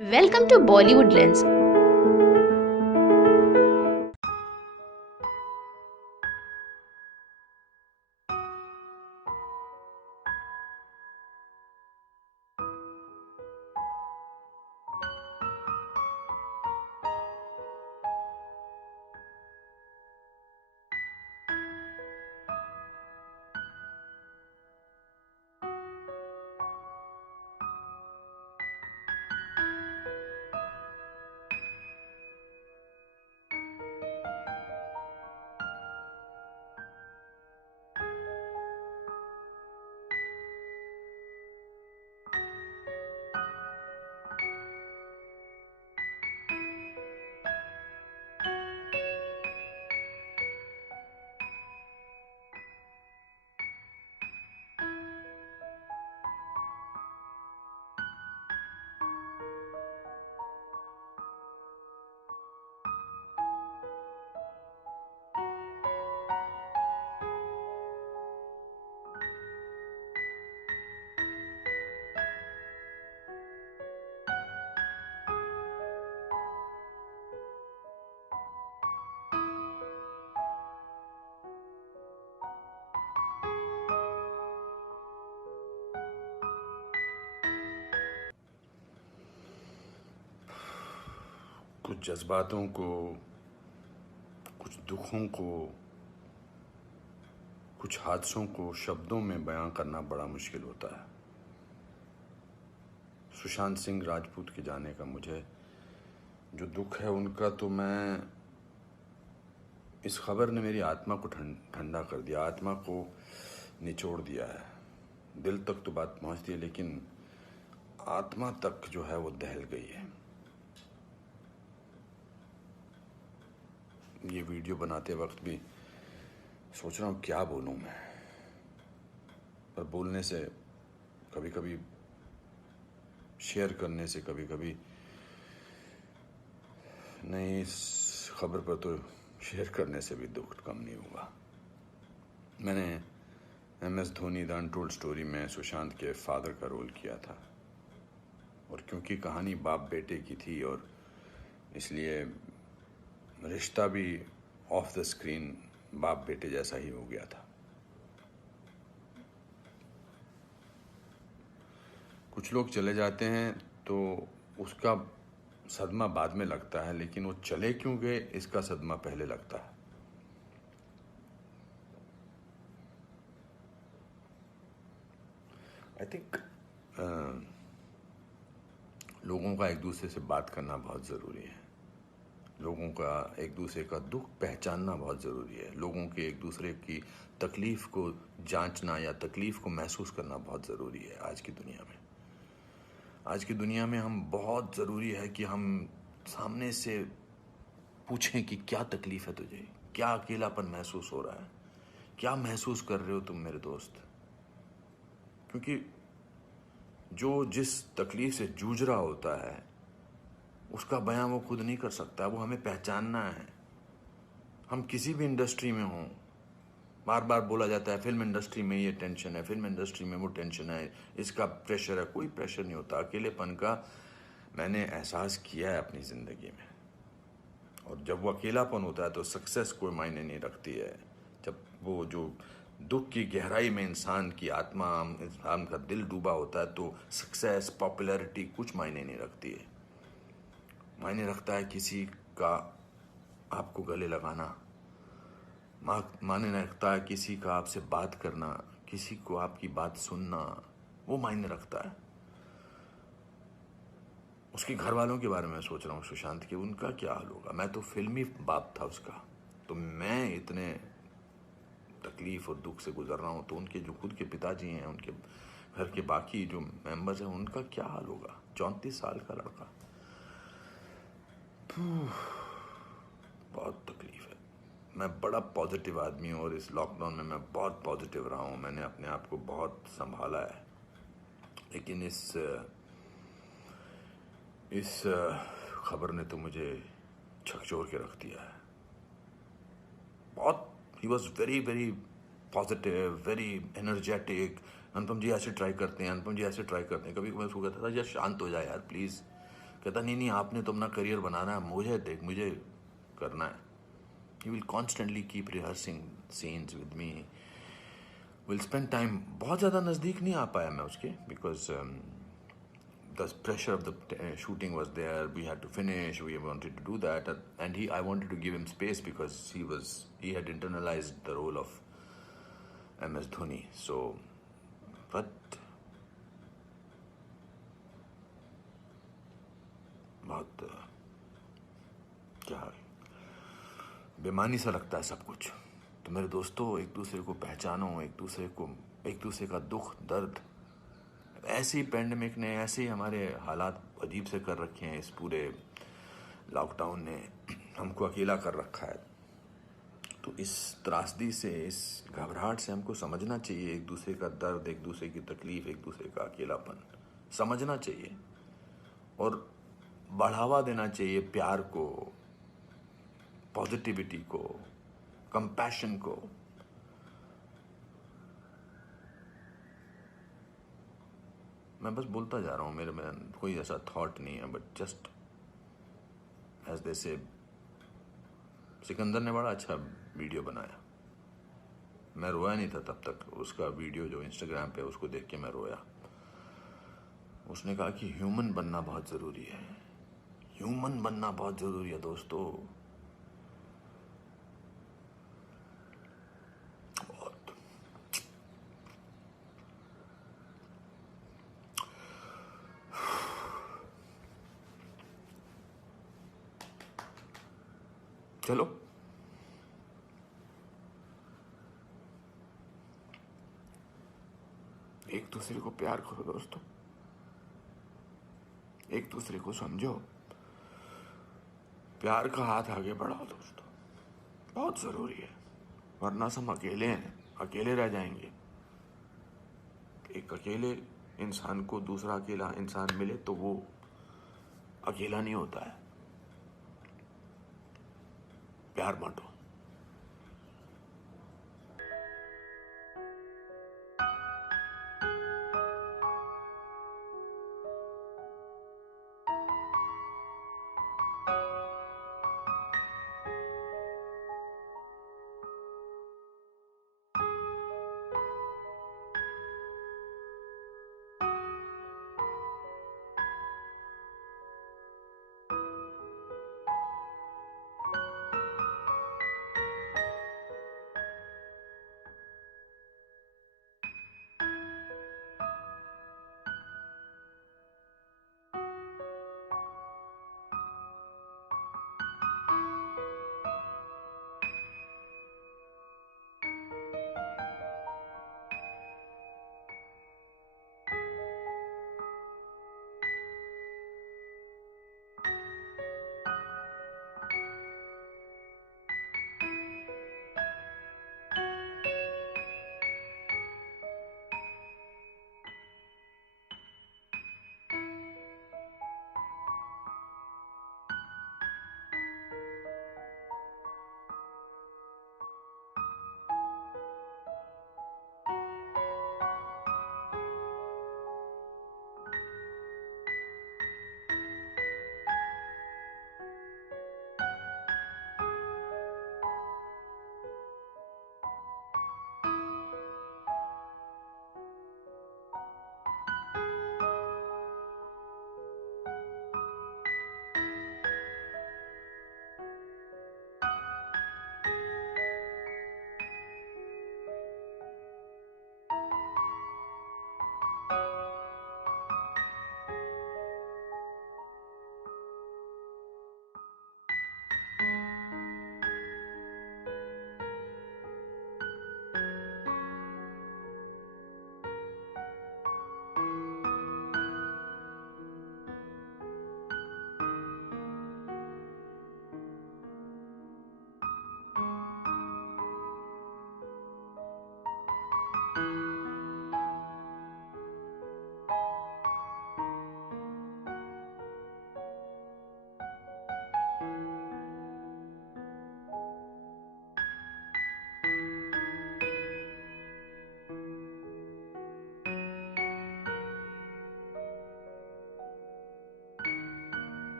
Welcome to Bollywood Lens. कुछ जज्बातों को, कुछ दुखों को, कुछ हादसों को शब्दों में बयां करना बड़ा मुश्किल होता है। सुशांत सिंह राजपूत के जाने का मुझे जो दुख है उनका, तो मैं इस खबर ने मेरी आत्मा को ठंडा कर दिया, आत्मा को निचोड़ दिया है। दिल तक तो बात पहुंचती है, लेकिन आत्मा तक जो है वो दहल गई है। ये वीडियो बनाते वक्त भी सोच रहा हूँ क्या बोलूँ मैं, पर बोलने से कभी कभी, शेयर करने से कभी कभी नहीं, इस खबर पर तो शेयर करने से भी दुख कम नहीं होगा। मैंने MS Dhoni the untold story में सुशांत के फादर का रोल किया था, और क्योंकि कहानी बाप बेटे की थी और इसलिए रिश्ता भी ऑफ द स्क्रीन बाप बेटे जैसा ही हो गया था। कुछ लोग चले जाते हैं तो उसका सदमा बाद में लगता है, लेकिन वो चले क्यों गए इसका सदमा पहले लगता है। आई थिंक लोगों का एक दूसरे से बात करना बहुत ज़रूरी है। लोगों का एक दूसरे का दुख पहचानना बहुत ज़रूरी है। लोगों के एक दूसरे की तकलीफ़ को जांचना या तकलीफ़ को महसूस करना बहुत ज़रूरी है आज की दुनिया में। आज की दुनिया में हम बहुत ज़रूरी है कि हम सामने से पूछें कि क्या तकलीफ़ है तुझे, क्या अकेलापन महसूस हो रहा है, क्या महसूस कर रहे हो तुम मेरे दोस्त। क्योंकि जो जिस तकलीफ़ से जूझ रहा होता है उसका बयां वो खुद नहीं कर सकता, वो हमें पहचानना है। हम किसी भी इंडस्ट्री में हों, बार बार बोला जाता है फिल्म इंडस्ट्री में ये टेंशन है, फिल्म इंडस्ट्री में वो टेंशन है, इसका प्रेशर है। कोई प्रेशर नहीं होता। अकेलेपन का मैंने एहसास किया है अपनी ज़िंदगी में, और जब वो अकेलापन होता है तो सक्सेस कोई मायने नहीं रखती है। जब वो जो दुख की गहराई में इंसान की आत्मा, इंसान का दिल डूबा होता है, तो सक्सेस, पॉपुलैरिटी कुछ मायने नहीं रखती है। मायने रखता है किसी का आपको गले लगाना, मायने रखता है किसी का आपसे बात करना, किसी को आपकी बात सुनना, वो मायने रखता है। उसके घर वालों के बारे में सोच रहा हूँ सुशांत के, उनका क्या हाल होगा। मैं तो फिल्मी बाप था उसका, तो मैं इतने तकलीफ और दुख से गुजर रहा हूँ, तो उनके जो खुद के पिताजी हैं, उनके घर के बाकी जो मेंबर्स हैं, उनका क्या हाल होगा। 34 साल का लड़का, बहुत तकलीफ है। मैं बड़ा पॉजिटिव आदमी हूँ, और इस लॉकडाउन में मैं बहुत पॉजिटिव रहा हूँ। मैंने अपने आप को बहुत संभाला है, लेकिन इस खबर ने तो मुझे झकझोर के रख दिया है। बहुत, ही was very very positive, very energetic. Anupam ji ऐसे ट्राई करते हैं, अनुपम जी ऐसे ट्राई करते हैं। कभी कभी मैं उसको कहता था यार शांत हो जाए यार प्लीज़, कहता नहीं आपने तो अपना करियर बनाना है, मुझे देख, मुझे करना है. He will constantly keep rehearsing scenes with me. We'll spend time. बहुत ज़्यादा नज़दीक नहीं आ पाया मैं उसके, because the pressure of the shooting was there. We had to finish. We wanted to do that, and I wanted to give him space because he had internalized the role of MS Dhoni. So, but बहुत क्या बेमानी सा लगता है सब कुछ. तो मेरे दोस्तों, एक दूसरे को पहचानो, एक दूसरे का दुख दर्द. ऐसी पैंडेमिक ने, ऐसे हमारे हालात अजीब से कर रखे हैं, इस पूरे लॉकडाउन ने हमको अकेला कर रखा है. तो इस त्रासदी से, इस घबराहट से हमको समझना चाहिए एक दूसरे का दर्द, एक दूसरे की तकलीफ, एक दूसरे का अकेलापन समझना चाहिए और बढ़ावा देना चाहिए प्यार को, पॉजिटिविटी को, कंपैशन को. मैं बस बोलता जा रहा हूँ, मेरे में कोई ऐसा थॉट नहीं है, बट जस्ट एज दे से. सिकंदर ने बड़ा अच्छा वीडियो बनाया. मैं रोया नहीं था तब तक. उसका वीडियो जो इंस्टाग्राम पे, उसको देख के मैं रोया. उसने कहा कि ह्यूमन बनना बहुत ज़रूरी है. ह्यूमन बनना बहुत ज़रूरी है दोस्तों. बहुत. चलो, एक दूसरे को प्यार करो दोस्तों, एक दूसरे को समझो, प्यार का हाथ आगे बढ़ाओ दोस्तों. बहुत ज़रूरी है, वरना हम अकेले हैं, अकेले रह जाएंगे. एक अकेले इंसान को दूसरा अकेला इंसान मिले तो वो अकेला नहीं होता है. प्यार बांटो.